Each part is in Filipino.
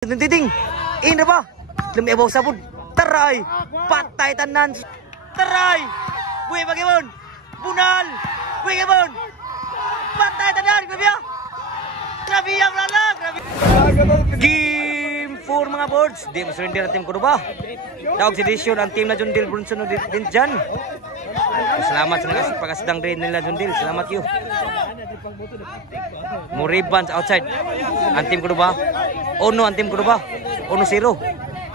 Titing, ini ba? Demi abaw sabon. Taray, patay tanan. Taray, buhay bagimon. Bunal, buhay bagimon. Patay tanan, grabe ya. Grabe ya, malala, grabe. Game 4 mga boards. Di mo surrender ang team ko ba? Tawag si Dishon ang team na Jundil Brunson din dyan. Salamat sa pagkasidang rin nila Jundil. Salamat you. More rebounds outside. Ang team ko ba? Ono ang team ko ba? 1-0.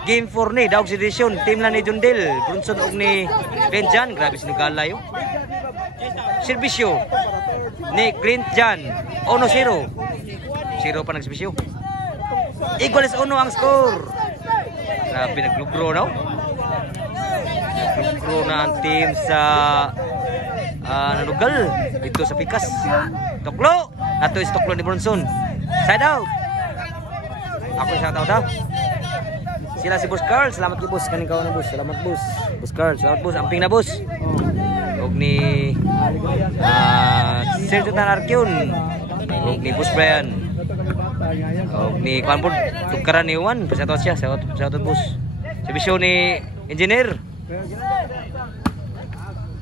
Game 4 ni Dawg si Dishon. Team lang ni Jundil Brunson og ni Glenjan. Grabe sinugala yun. Servisyo ni Glenjan 1-0. 0 pa nagservisyo. Equal is 1 ang score. Grabe naglugro na. Naglugro na ang team sa nalugal dito sa Pikas. Toklo. Nato is Toklo ni Brunson. Side out. Ako shout out ha. Sila si Boss Carl. Salamat kay Boss. Kaning kawan na Boss. Salamat Boss. Boss Carl. Salamat Boss. Amping na Boss. Og ni Sergio Tanarkyun. Og ni Boss Brian. Og ni Kwanpod. Tukaran ni Juan. Shout out siya. Shout out Boss. Servisyo ni Engineer.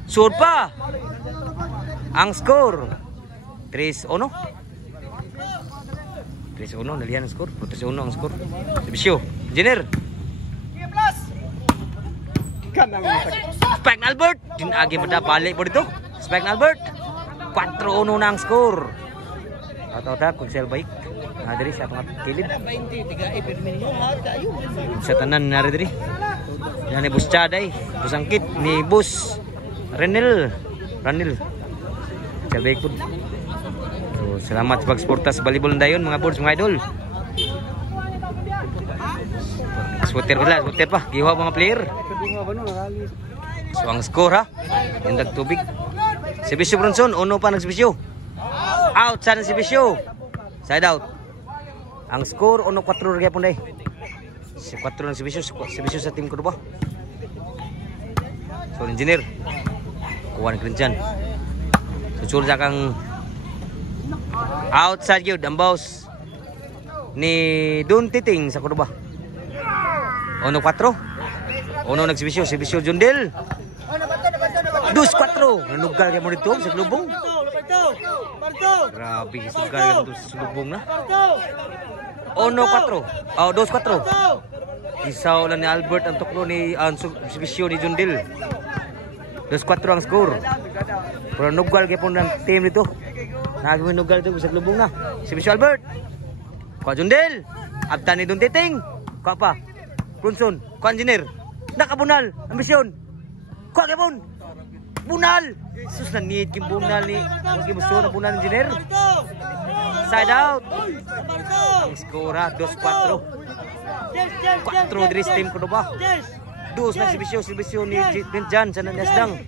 Sud pa. Ang score 3-1. 3-1 nalihan ang score. 3-1 ang score. Servisyo Engineer. Spike Albert. Dinagi madabalik po dito. Spike Albert. 4-1 na ang score. Tata kung sel baik. Diri sa atong kilid. Sa tanan na diri. Yan ni Bus Chaday. Bus Angkit ni Bus Ranil. Sel baik po. So, salamat sa pagsportas volleyball dayon mga boards mga idol. Sweater pa. Giwa mga player. So ang score ha. Indag tubig. Servisyo Brunson, uno pa nagservisyo. Out sa servisyo. Side out. Ang score 1-4 gyapon day. Si 4 ng servisyo sa team ko ba? So engineer. Kuwan Glenjan. Susul sa kang outside yun ang boss ni Don Titing sa kuno ba? 1-4. Uno nagservisyo Jundil. 2-4. Nanugal kay mo dito sa lubong. Grabe sugal dito sa lubong na. 1-4. 2-4. Isaw lang ni Albert ang tuklo ni servisyo ni Jundil. 2-4 ang score. Pero nugal kay po ng team dito. Nagwinugal dito sa lubong na. Servisyo Albert. Kwa Jundil. Abtan ni Don Titing. Kwa pa. Brunson, kwa engineer. Nakabunal, ambisyon. Kwa kipon. Bunal. Sus na need kim bunal ni. Wag muso na bunal engineer. Side out. Ang score 2-4. 4 diri team ko ba? 2 na servisyo ni Glenjan sa Nasdang.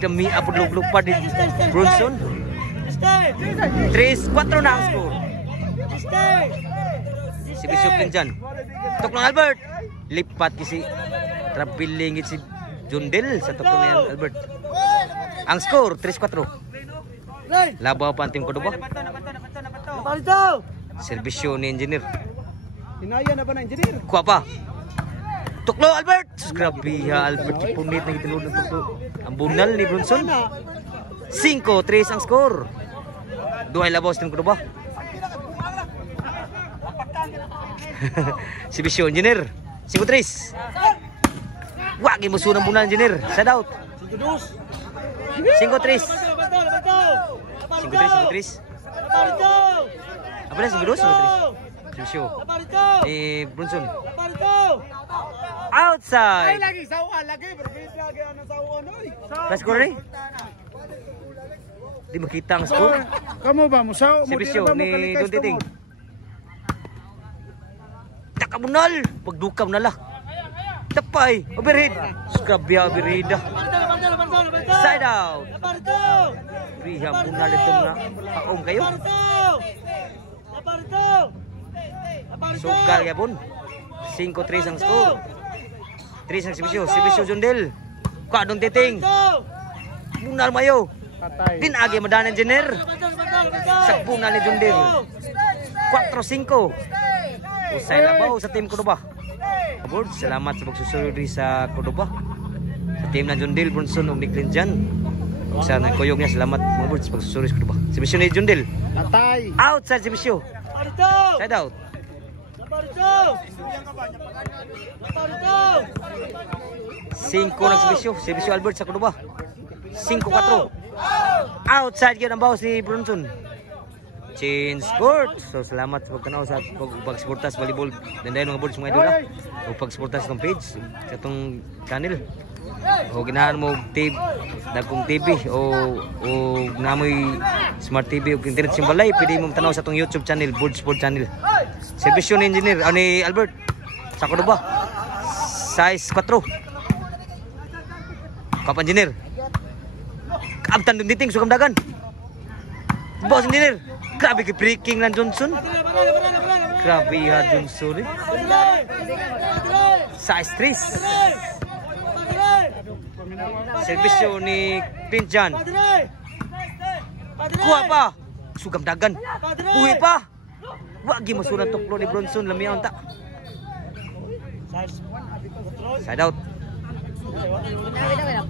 Demi apod luglug pa di Brunson. 3-4 na ang score. Servisyo Glenjan. Toklo Albert. Lipat si trabiling si Jundil sa toklo ni Albert. Ang score 3-4. Labaw pa ang team ko ba? Servisyo ni engineer. Hinaya na ba na engineer? Kuha pa. Toklo Albert. Grabe ha Albert. Punit na itinulog ng toklo. Ang bunal ni Brunson. 5-3 ang score. Duhay labaw sa team ko ba? Servisyo engineer 5-3. Wag mo sunang bunal engineer. Side out. 5-3. 5-3. Apa na 5-2? 5-3. Servisyo Brunson. Outside. Lagi sawa lagi berbeda lagi ana sawa oy. Score ni? Di makita ang score. Kamu ba mo sawa mo servisyo ni Don Titing. Takabunal, pagdukam na lah. Tapay, overhead. Skabya overhead. Side out. Riham bunal ito na. Paong kayo. Sugal ya pun. 5-3 ang score. 3 ang servisyo Jundil. Kwa Don Titing. Bunal mayo. Din agi madanan engineer. Sa bunal ni Jundil. 4-5. Usay labaw sa team Cordoba. Aboard, salamat sa pagsusuri sa Cordoba. Sa team na Jundil, Bronson ug Nicklin Jan. Ug sa nagkuyog niya, salamat mga board sa pagsusuri sa Cordoba. Si Misyo ni Jundil. Natay. Outside si Misyo. Side out. 5 na si Misyo Albert sa Cordoba. 5-4. Outside yun ang bawas ni Bronson. Change court. So salamat sa pagtanaw sa pagsuporta sa volleyball. Dandayon mga boards mga idol o pagsuporta sa itong page sa itong channel. O ginahan mo TV, dagkong TV o namoy smart TV o internet simbalay, pwede mo tanaw sa itong YouTube channel, Board Sport channel. Servisyo ni engineer ni Albert sa Cordoba. Size 4. Kap engineer. Kaabtan dun diting sugam dagan. Boss engineer. Grabe ki breaking lang Johnson. Grabe ya Johnson. Size 3. Servisyo ni Pinjan. Kuha pa. Sugam dagan. Buhi pa. Wagi masunan tuklo ni Bronson lamiyaon ta. Side out.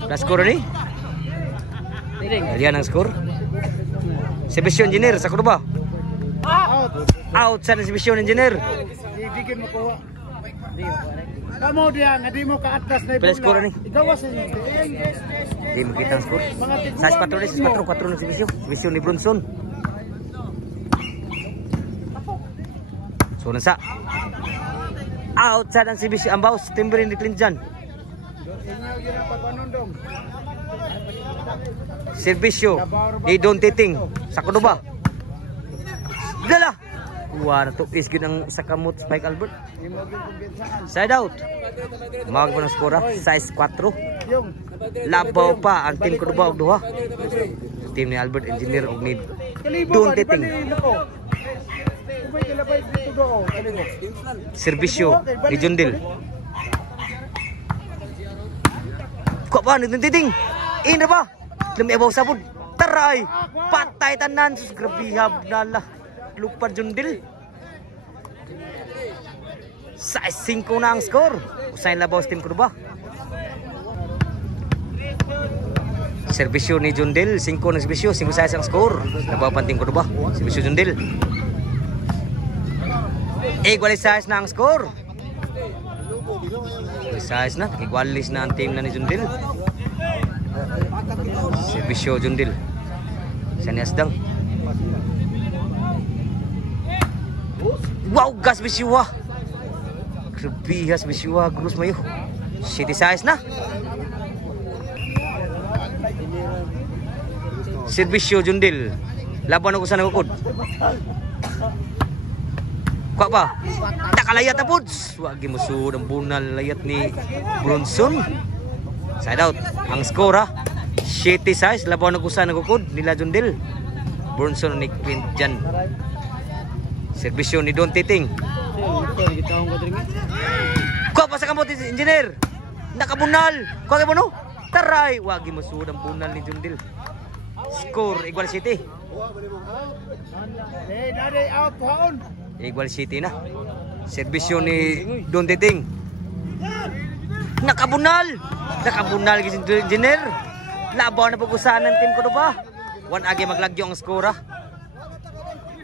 Plus score ni. Lian ang score. Servisyo engineer sa Cordoba. Out sa servisyo engineer. Bigyan mo kuha. Kamu dia ngadi mo ka atas na Plus score ni. Igawas ni. Di mo kita ang score. Size 4 ni servisyo ni Bronson. So nasa outside ang servisyo ang bawas timbre ni Clinjan. Servisyo ni Don Titing sa Cordoba. Dala. Wala to is good ang sakamot Spike Albert. Side out. Mag pa ng skora size 4. Labaw pa ang team Cordoba og duha. Team ni Albert Engineer og ni Don Titing. Servisyo ni Jundil. Kok ba ni Titing? Ina ba? Lami abaw sabod. Taray. Patay tanan sus grabihab nala. Lupa Jundil. Size 5 na ang score. Usay labaw sa team Cordoba. Servisyo ni Jundil, 5 na servisyo, 5 size ang score. Labaw pa team Cordoba. Servisyo Jundil. Equalize na ang score. Size na, equalize na ang team na ni Jundil. Servisyo Jundil. Saniasdang. Wow, gas bisiwa. Krabihas bisiwa, grus mayo. City size na. Servisyo Jundil. Laban ako sa nagukod. Kuha pa. Nakalayat na po. Wagi mo sud ang bunal layat ni Bronson. Side out. Ang score ha. City size. Laban ako sa nagukod nila Jundil. Bronson ni Quinjan. Servisyo ni Don Titing. Kuha pa sa kamot engineer. Nakabunal. Kuha kayo no? Taray. Wagi mo sud ang bunal ni Jundil. Score Igual City. Igual City na. Servisyo ni Don Titing. Nakabunal. Nakabunal si engineer. Labaw na pag-usahan ng team Cordoba. 1 agi maglagyo ang score.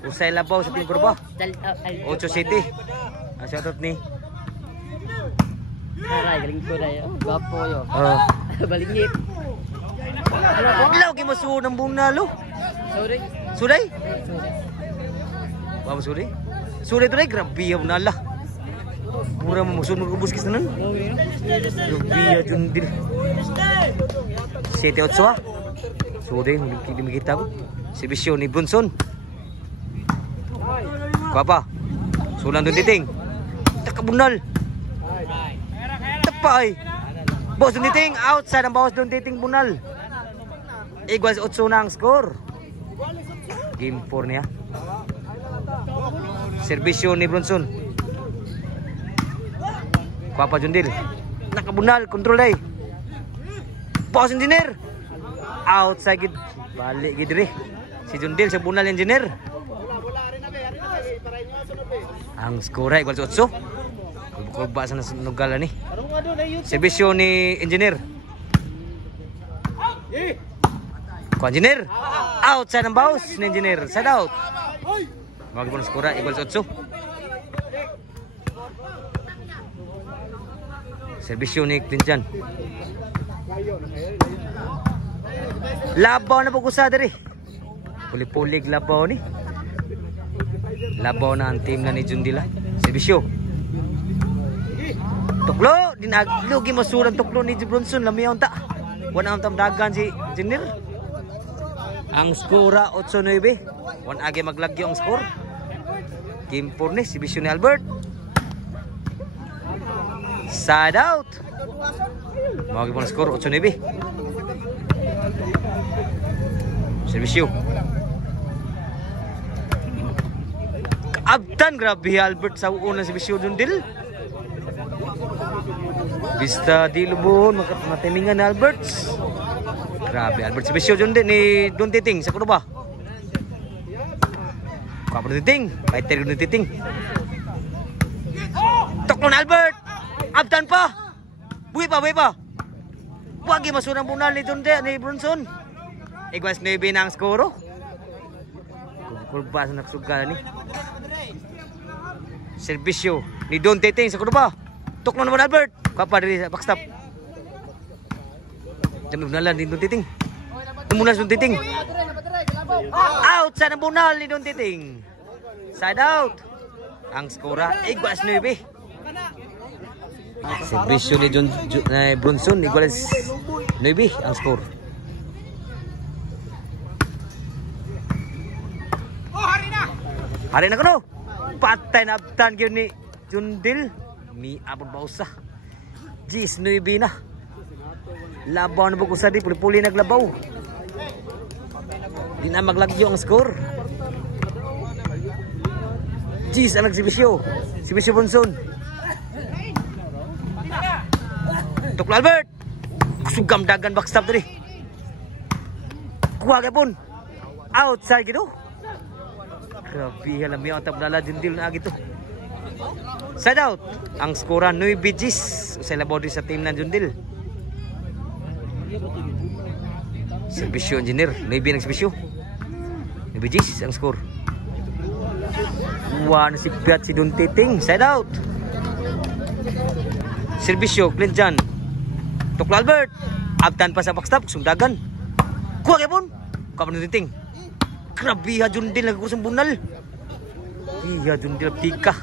Usay labaw sa team Cordoba. 8 City. Ang shoutout ni Aray, galing ko na yun. Gwapo yun. Balingit. Lagi masuod ng bunalo. Sorry. Suday? Wala mo suday? Suday ito na, grabe yung nala. Pura mo masunod ko buskis na nun. Grabe yung din. 7-8 ha. Suday, hindi makita ko. Servisyo ni Bronson. Kuha pa. Sulang Don Titing. Takabunal. Tapay. Boss Don Titing, outside ang bawas Don Titing bunal. Igual 8 na ang score. Game 4 niya. Servisyo ni Bronson. Kuha pa Jundil. Nakabunal, control day. Boss engineer. Outside gid. Balik gid ri. Si Jundil sa bunal engineer. Ang skora igual sa 8. Kurba sa nugala ni. Serbisyo ni engineer. Ko engineer. Outside ng bounce ni engineer. Side out. Magibon skora igual sa 8. Serbisyo ni Tinjan. Labaw na pag-usa diri. Puli-pulig labaw ni. Labaw na ang team na ni Jundila. Serbisyo. Tuklo, dinaglugi masurang tuklo ni Bronson lamiyaw ta. Wan ang tamdagan si Jenner. Ang skora 8-9. Wan agi maglagyo ang score. Game 4 ni serbisyo ni Albert. Side out. Mawagi po na score 8-9. Serbisyo. Abtan grabe Albert sa unang serbisyo Jundil. Bista di lubuhon matimingan ni Alberts. Grabe Albert serbisyo Jundil ni Don Titing sa kuno ba? Kapag Don Titing, fighter Don Titing. Toklon Albert. Abtan pa. Buhi pa. Wagi masunang bunal ni Bronson. Iguas 9 na ang skoro. Kurba sa naksugal ni. Serbisyo ni Don Titing sa kuno ba? Toklon naman Albert. Kapa dari sa backstop. Jangan bunalan ni Don Titing. Tumunas Don Titing. Out sa ng bunal ni Don Titing. Side out. Ang skora iguas 9. Serbisyo ni Bronson iguas 9 ang skor. Hari na kuno. Patay na abtan gyud ni Jundil. Mi abot bausa. 19 na. Labaw na bukusa di puli-puli naglabaw. Di na maglagyo ang score. Ang nagsibisyo. Sibisyo Bronson. Tuklo Albert. Sugam dagan backstop tadi. Kuha gapon. Outside gitu. Grabe halam mi ang tabdala Jundil na gito. Side out. Ang skora 9 G's. Usay labaw di sa team ng Jundil. Serbisyo engineer. 9 ang serbisyo. 9 G's ang score. One si Piat si Don Titing. Side out. Serbisyo Clinton. Tuklo Albert. Abtan pa sa backstop. Sundagan. Kuha kaya pun. Kuha pa Don Titing. Grabe ha Jundil. Nagkusang bunal. Iya Jundil tika.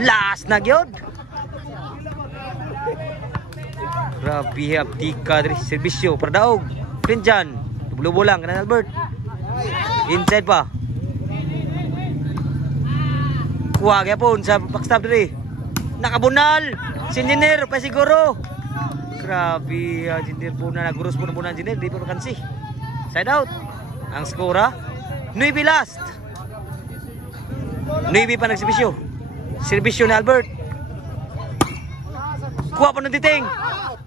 Last na gyud. Grabe ha tika dari serbisyo. Perdaog. Clinton. Bulu lang kanan Albert. Inside pa. Kuha kaya pun sa backstop diri. Nakabunal. Si engineer pa siguro. Grabe ha engineer bunal. Nagurus po na bunal engineer. Di pa makansi. Side out. Ang skora 9 last. 9 pa nagsibisyo. Serbisyo ni Albert. Kuha pa ng Titing.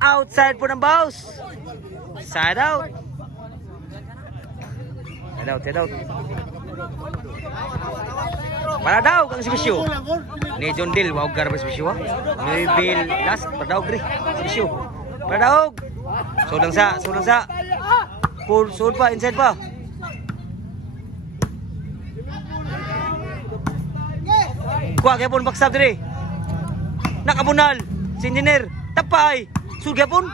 Outside po ng bounce. Side out. Side out. Para daw kang serbisyo. Ni Jundil wag gar serbisyo. Ni Bill last padaog ri serbisyo. Padaog. Sulang sa. Full sud pa inside pa. Kuha kaya pun backstop diri. Nakabunal. Si engineer. Tapay. Sud kaya pun.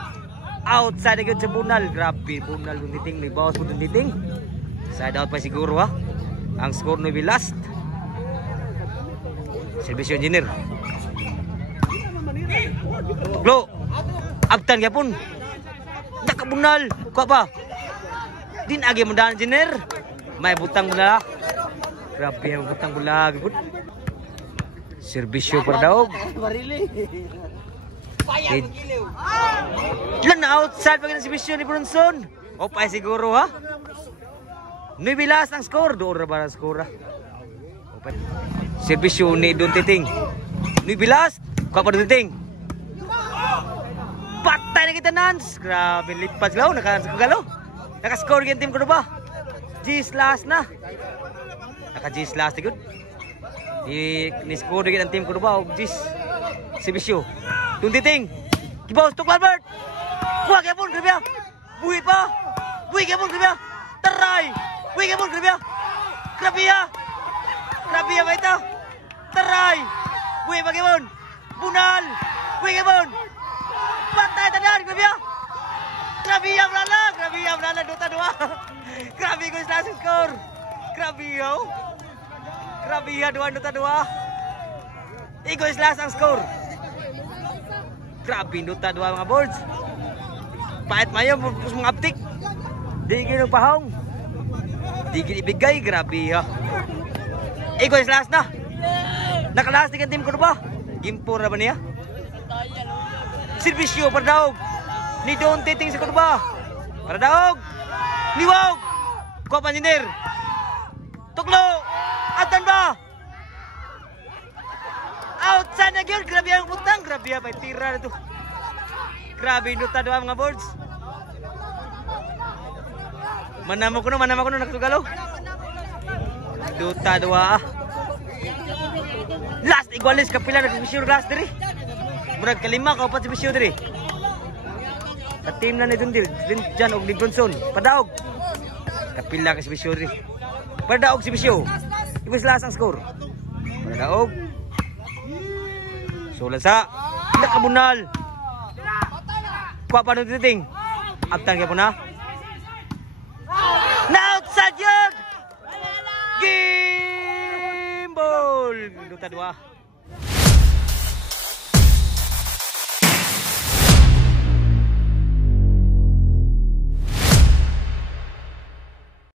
Outside agad sa bunal. Grabe. Bunal Don Titing. May bawas po Don Titing. Side out pa siguro ha. Ang score 9 last. Serbisyo engineer. Lo. Abtan kaya pun. Nakabunal. Kuha pa. Din agi mo daan engineer. May butang bola. Grabe ang butang bola. Serbisyo Perdaog. Lan outside pag serbisyo ni Bronson. Opay siguro ha. 9 last ang score. Doon ba ang score? Serbisyo ni Don Titing. 9 last. Kuha pa Don Titing. Patay na kita Nans. Grabe lipat sila. Nakagalaw. Nakascore yung team ko na ba? G's last na. Naka G's last na good. Ni score din ang team Cordoba og Gis. Sibisyo. Tuntiting. Kibaw to Albert. Kuha kay pun grabe. Buhi pa. Buhi kay pun grabe. Taray. Buhi kay pun grabe. Grabe. Grabe ba ito? Taray. Buhi pa kay pun. Bunal. Buhi kay pun. Patay tanan grabe. Grabe ang lala. Grabe ang lala Dota 2. Grabe ko sa score. Grabe yo. Grabe ya 2 Dota 2. Igos last ang score. Grabe Dota 2 mga boards. Pahit mayo pus mga aptik. Di gino pahong. Di gino ibigay grabe ha. Igos last na. Nakalas din ang team ko ba? Gimpo na ba niya? Servisyo para daog. Ni Don Titing sa Cordoba. Para daog. Niwog. Kuha panjinir. Tuklo. Atan ba? Outside na yun. Grabe ang putang. Grabe ang tira na ito. Grabe Dota 2 mga boards. Manamo ko na nakasugalo. Dota 2. Last igualis kapila na bisyo last diri. Murag kalima ka upat si bisyo diri. Sa team na ni Dundil, Jan og ni Bronson. Padaog. Kapila ka si bisyo diri. Padaog si bisyo. Ibig last ang score. Padaog. Sulan sa nakamunal. Kuha pa nung titing. Abtang kaya po na. Na-outside yun! Game ball! Dota 2.